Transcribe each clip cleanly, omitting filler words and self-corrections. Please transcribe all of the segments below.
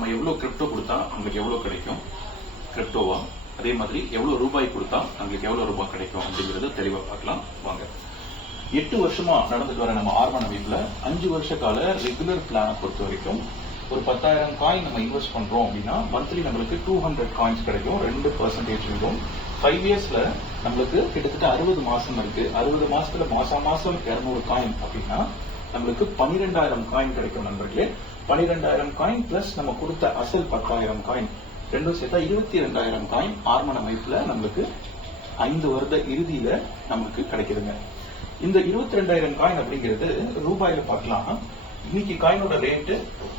நம்ம எவ்வளவு கிரிப்டோ கொடுத்தா நம்மளுக்கு எவ்வளவு கிடைக்கும் கிரிப்டோவா, அதே மாதிரி எவ்வளவு ரூபாய் கொடுத்தா நம்மளுக்கு எவ்வளவு ரூபாய் கிடைக்கும் அப்படிங்கறது தெளிவா பார்க்கலாம் வாங்க. 8 வருஷமா நடந்துட்டு வர நம்ம ஆர்மன் அமைப்புல 5 வருஷ கால ரெகுலர் பிளான பொறுத்த வரைக்கும் ஒரு 10,000 காயின் நம்ம இன்வெஸ்ட் பண்றோம் அப்படின்னா மந்த்லி நம்மளுக்கு 200 காயின்ஸ் கிடைக்கும். 2% இருக்கும். 5 இயர்ஸ்ல நம்மளுக்கு கிட்டத்தட்ட 60 மாசம் இருக்கு. 60 மாசத்துல மாசம் 200 காயின் அப்படின்னா நம்மளுக்கு 12,000 காயின் கிடைக்கும் நண்பர்களே. 12,000 காயின் பிளஸ் நம்ம கொடுத்த அசல் 10,000 காயின் ரெண்டும் சேர்த்தா 22,000 காயின் ஆர்மன் அமைப்புல நம்மளுக்கு 5 வருட இறுதியில நமக்கு கிடைக்குதுங்க. இந்த 22,000 காயின் அப்படிங்கிறது ரூபாயில பார்க்கலாம். இன்னைக்கு காயினோட ரேட்டு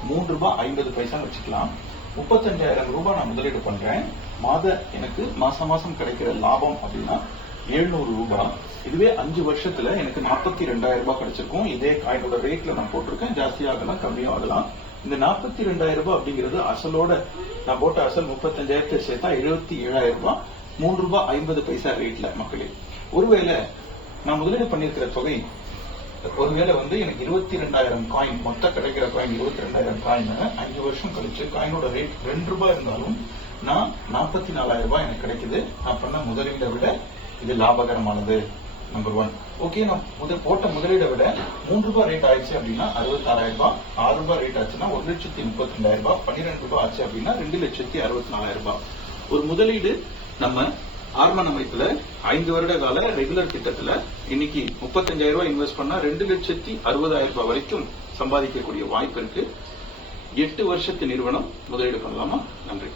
₹3.50 வச்சுக்கலாம். 35,000 ரூபாய் நான் முதலீடு பண்றேன். எனக்கு மாசம் கிடைக்கிற லாபம் அப்படின்னா 700 ரூபாய். இதுவே 5 வருஷத்துல எனக்கு 42,000 ரூபாய் கிடைச்சிருக்கும். இதே காயினோட ரேட்ல நான் போட்டிருக்கேன். ஜாஸ்தியாகலாம் கம்மியாகலாம். இந்த 42,000 ரூபாய் அப்படிங்கிறது அசலோட நான் போட்ட அசல் 35,000 சேர்த்தா 77,000 ரூபாய். ₹3.50 ரேட்ல மக்களே. ஒருவேளை நான் முதலீடு பண்ணிருக்கிற தொகை ஒருவேளை எனக்கு 22,000 காயின் மொத்த கிடைக்கிற காயின் 22,000 காயின் 5 வருஷம் கழிச்சு காயினோட ரேட் ₹2 இருந்தாலும் நான் 44,000 ரூபாய் எனக்கு கிடைக்குது. நான் பண்ண முதலீடை விட இது லாபகரமானது. நம்பர் 1. ஓகே, நான் போட்ட முதலீடை விட ₹3 ரேட் ஆயிடுச்சு அப்படின்னா 66,000 ரூபாய். ₹6 ரேட் ஆச்சுன்னா 1,32,000 ரூபாய். ₹12 ஆச்சு அப்படின்னா 2,64,000 ரூபாய். ஒரு முதலீடு நம்ம ஆர்மன் அமைப்புல 5 வருட கால ரெகுலர் திட்டத்துல இன்னைக்கு 35,000 ரூபாய் இன்வெஸ்ட் பண்ணா 2,60,000 ரூபாய் வரைக்கும் சம்பாதிக்கக்கூடிய வாய்ப்பு இருக்கு. 8 வருஷத்து நிறுவனம் முதலீடு பண்ணலாமா? நன்றி.